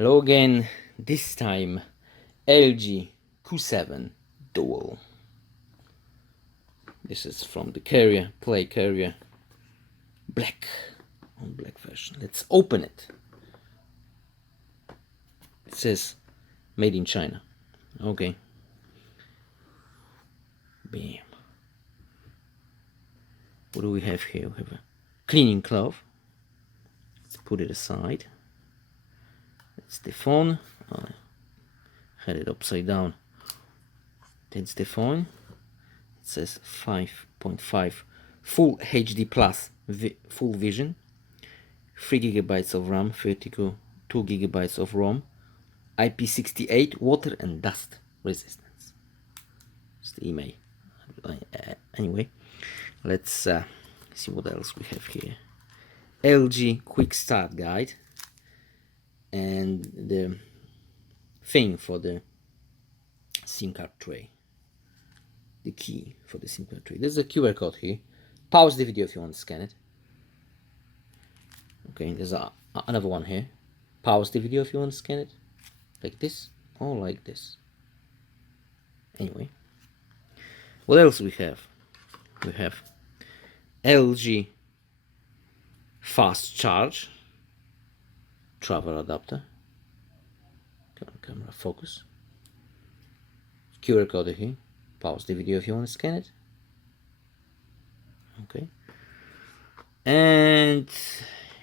Hello again, this time LG Q7 Dual. This is from the carrier, Play carrier, black version. Let's open it. It says made in China. Okay. Bam. What do we have here? We have a cleaning cloth. Let's put it aside. It's the phone. I had it upside down. That's the phone. It says 5.5 full HD plus full vision, 3 GB of RAM, 32 GB of ROM, IP68 water and dust resistance. It's the email. Anyway, let's see what else we have here. LG quick start guide and the thing for the SIM card tray, the key for the SIM card tray. There's a QR code here. Pause the video if you want to scan it. Okay, there's another one here. Pause the video if you want to scan it, like this or like this. Anyway, what else we have? We have LG fast charge travel adapter. Camera focus. QR code here. Pause the video if you want to scan it. Okay. And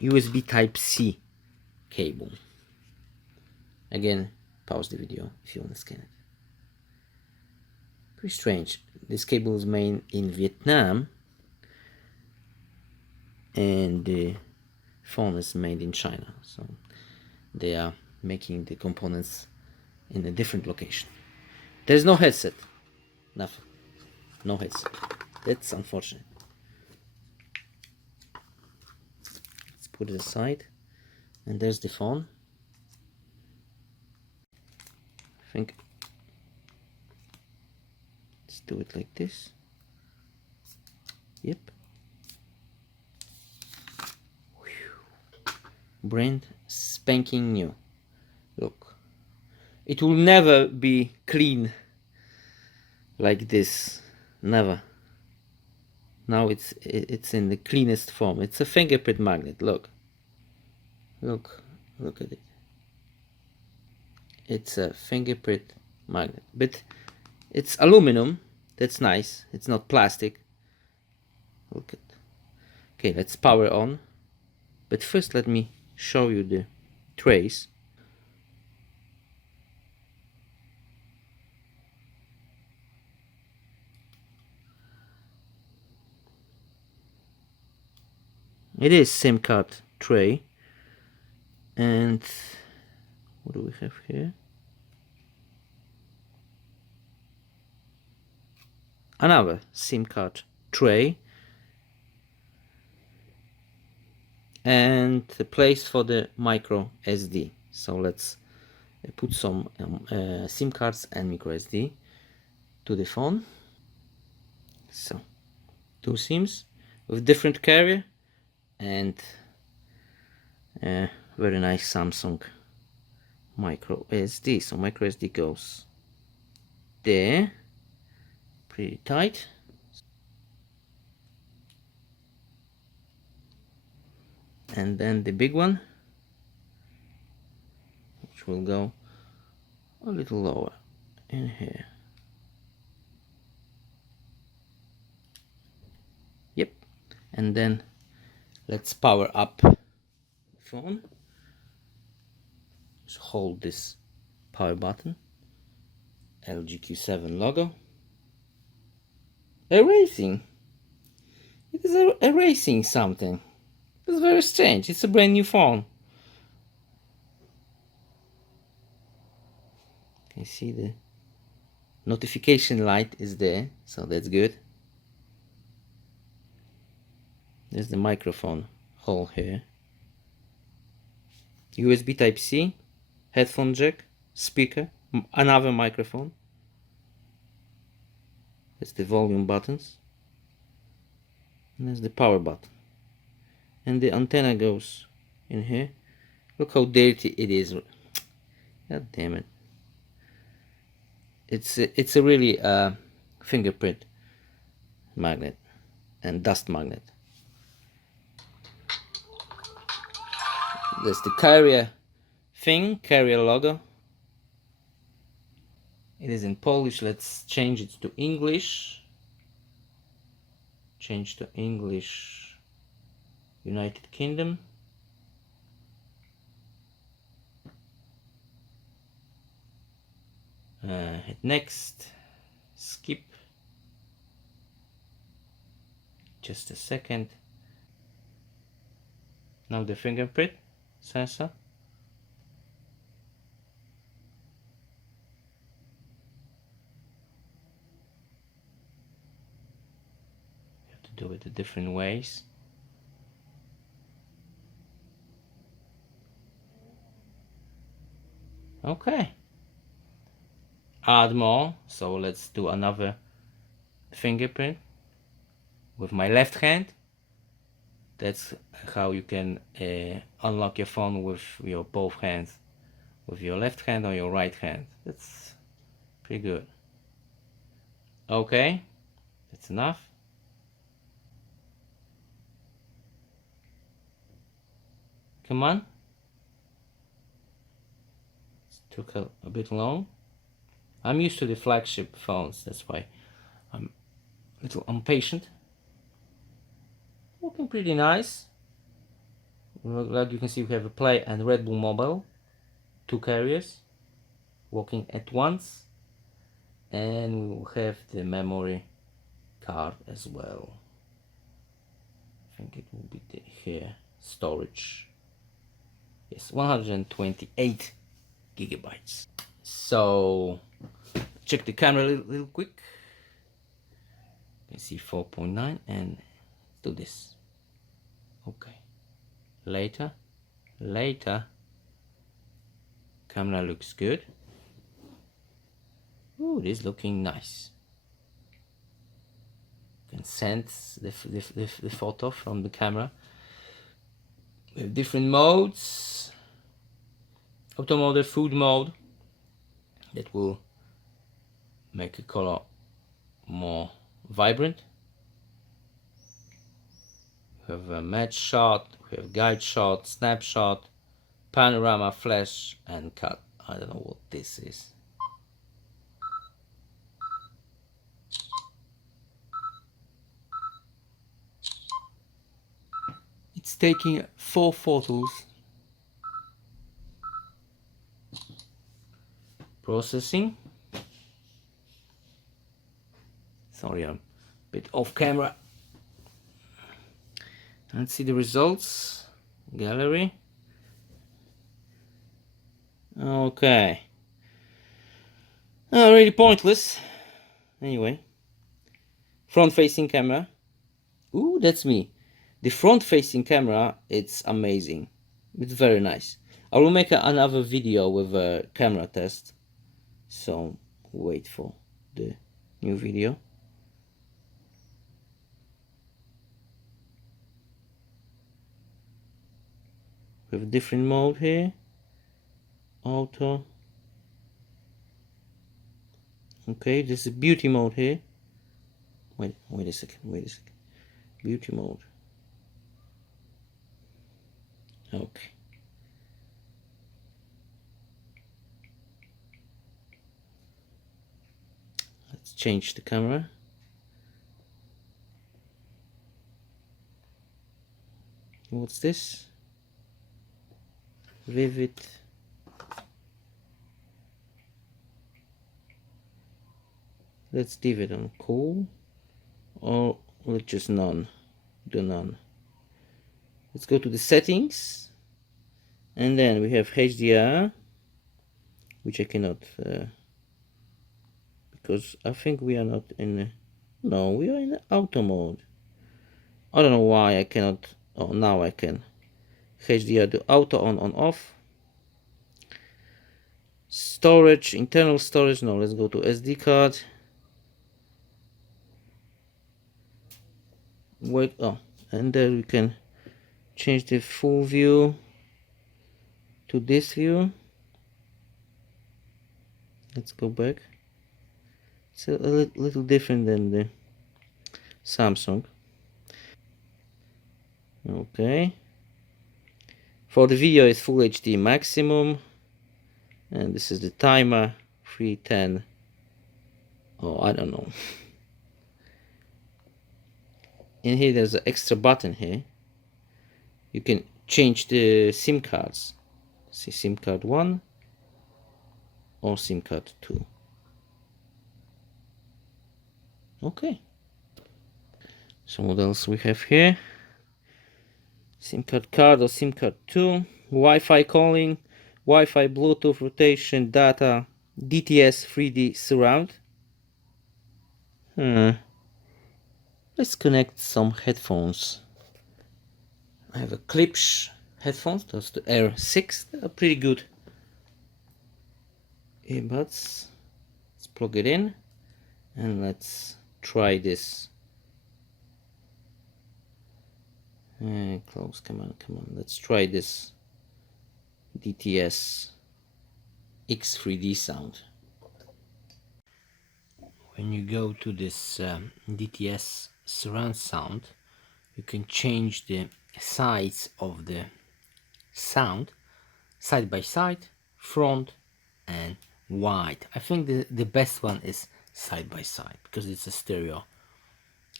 USB Type-C cable. Again, pause the video if you want to scan it. Pretty strange. This cable is made in Vietnam and the phone is made in China. So they are making the components in a different location. There's no headset. Nothing. No headset. That's unfortunate. Let's put it aside. And there's the phone. I think let's do it like this. Yep. Brand spanking new. Look, it will never be clean like this. Never. Now it's in the cleanest form. It's a fingerprint magnet. Look at it. It's a fingerprint magnet, but it's aluminum. That's nice. It's not plastic. Look at. Okay, let's power on. But first, let me show you the trays. It is SIM card tray. And what do we have here? Another SIM card tray. And the place for the micro SD. So let's put some SIM cards and micro SD to the phone. So 2 SIMs with different carrier and very nice Samsung micro SD. So micro SD goes there, pretty tight. And then the big one, which will go a little lower in here. Yep. And then let's power up the phone. Just hold this power button. LG Q7 logo. Erasing. It is erasing something. It's very strange. It's a brand new phone. You can see the notification light is there, so that's good. There's the microphone hole here. USB Type-C, headphone jack, speaker, another microphone. That's the volume buttons. And there's the power button. And the antenna goes in here. Look how dirty it is. God damn it. It's a really fingerprint magnet and dust magnet. There's the carrier thing, carrier logo. It is in Polish. Let's change it to English. Change to English, United Kingdom. Hit next. Skip. Just a second. Now the fingerprint sensor. You have to do it the different ways. Okay. Add more. So let's do another fingerprint with my left hand. That's how you can unlock your phone with your both hands, with your left hand or your right hand. That's pretty good. Okay, that's enough. Come on. It took a bit long. I'm used to the flagship phones, that's why I'm a little impatient. Looking pretty nice. Like you can see, we have a Play and Red Bull Mobile, two carriers working at once, and we will have the memory card as well. I think it will be here, storage. Yes, 128 gigabytes. So check the camera a little quick. You can see 4.9 and do this. Okay. Later. Camera looks good. Ooh, it is looking nice. You can sense the photo from the camera. We have different modes. Auto mode, food mode. That will make the color more vibrant. We have a match shot, we have guide shot, snapshot, panorama, flash, and cut. I don't know what this is. It's taking 4 photos. Processing. Sorry, I'm a bit off camera. Let's see the results. Gallery. Okay. Really pointless. Anyway. Front-facing camera. Ooh, that's me. The front-facing camera, it's amazing. It's very nice. I will make another video with a camera test. So wait for the new video. We have a different mode here. Auto. Okay, this is beauty mode here. Wait a second. Beauty mode. Okay. Let's change the camera. What's this? Vivid. Let's leave it on cool, or let's just none. Do none. Let's go to the settings, and then we have HDR, which I cannot because I think we are not in. No, we are in auto mode. I don't know why I cannot. Oh, now I can. HDR, do auto on off. Storage, internal storage. No, let's go to SD card. Wait, oh, and then we can change the full view to this view. Let's go back. It's a little different than the Samsung. Okay. For the video, it's Full HD maximum, and this is the timer 310. Oh, I don't know. In here, there's an extra button here. You can change the SIM cards. See, SIM card 1 or SIM card 2. Okay. So what else we have here? SIM card or SIM card 2. Wi-Fi calling, Wi-Fi, Bluetooth, rotation, data, DTS 3D surround. Let's connect some headphones. I have a Klipsch headphones, those the Air 6. They are pretty good earbuds. Let's plug it in and let's try this. Close, come on. Let's try this DTS X3D sound. When you go to this DTS surround sound, you can change the size of the sound side by side, front and wide. I think the best one is side by side because it's a stereo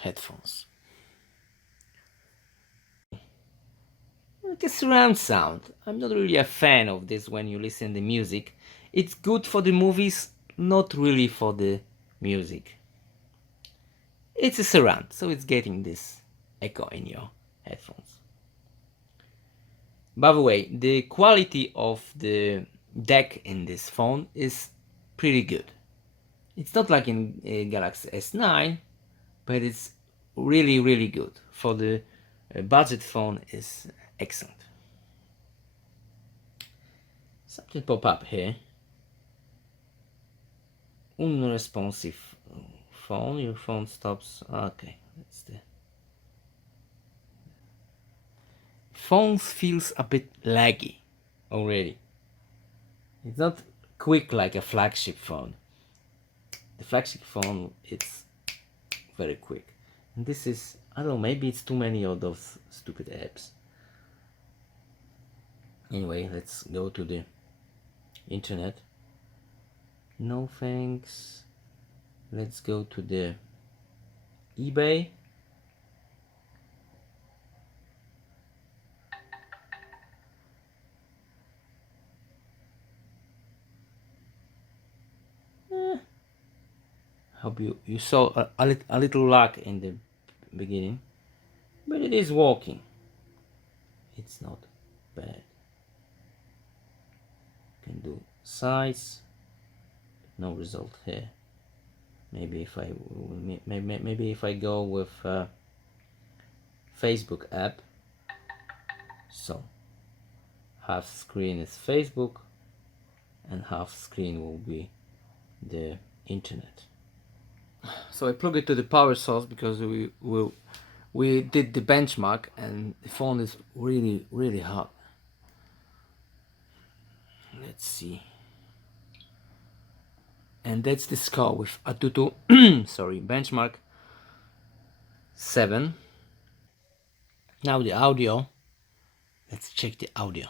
headphones. The surround sound, I'm not really a fan of this when you listen to music. It's good for the movies, not really for the music. It's a surround, so it's getting this echo in your headphones. By the way, the quality of the deck in this phone is pretty good. It's not like in Galaxy S9, but it's really good. For the budget phone is excellent. Something pop up here. Unresponsive phone. Your phone stops. Okay, that's the phone feels a bit laggy already. It's not quick like a flagship phone. The flagship phone, it's very quick. And this is, I don't know, maybe it's too many of those stupid apps. Anyway, let's go to the internet. No thanks. Let's go to the eBay. Hope you saw a little lag in the beginning, but it is working. It's not bad. Can do size, no result here. Maybe if I go with Facebook app, so half screen is Facebook and half screen will be the internet. So I plug it to the power source because we did the benchmark and the phone is really hot. Let's see. And that's the score with Antutu sorry, benchmark 7. Now the audio. Let's check the audio.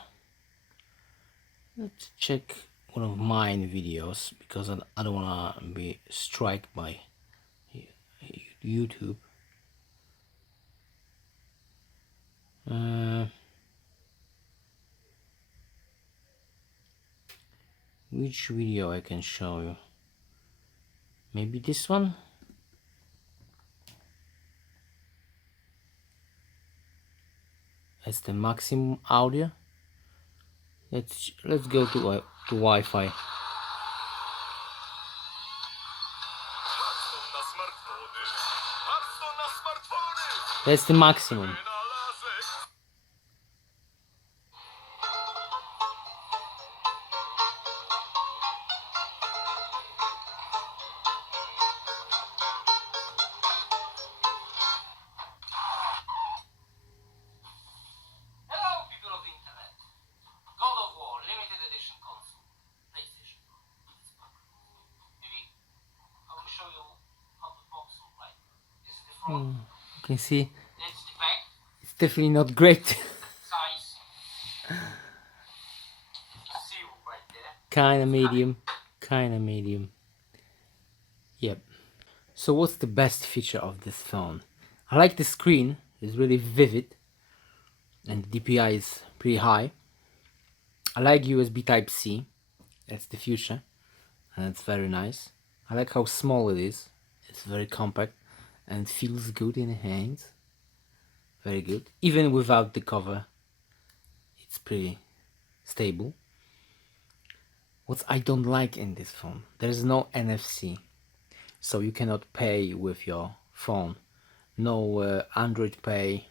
Let's check one of mine videos because I don't wanna be struck by YouTube. Which video I can show you? Maybe this one? That's the maximum audio. Let's go to Wi-Fi. That's the maximum. You can see it's definitely not great. Kinda medium, kinda medium. Yep. So what's the best feature of this phone? I like the screen, it's really vivid and the DPI is pretty high. I like USB Type-C, that's the future, and it's very nice. I like how small it is, it's very compact and feels good in the hands. Very good. Even without the cover, it's pretty stable. What I don't like in this phone, there's no NFC, so you cannot pay with your phone. No Android Pay,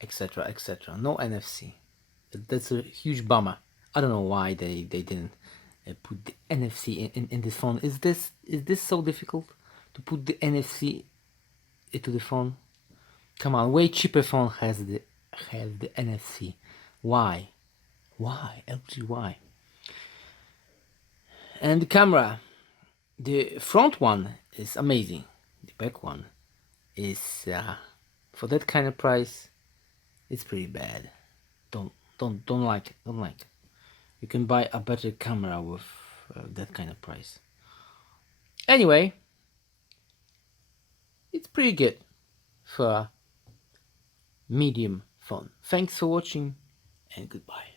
etc, etc. No NFC. That's a huge bummer. I don't know why they didn't put the NFC in this phone. Is this so difficult to put the NFC into the phone? Come on, way cheaper phone has the NFC. Why? Why? LG, why? And the camera, the front one is amazing. The back one is for that kind of price, it's pretty bad. Don't like it. Don't like it. You can buy a better camera with that kind of price. Anyway, it's pretty good for a medium phone. Thanks for watching and goodbye.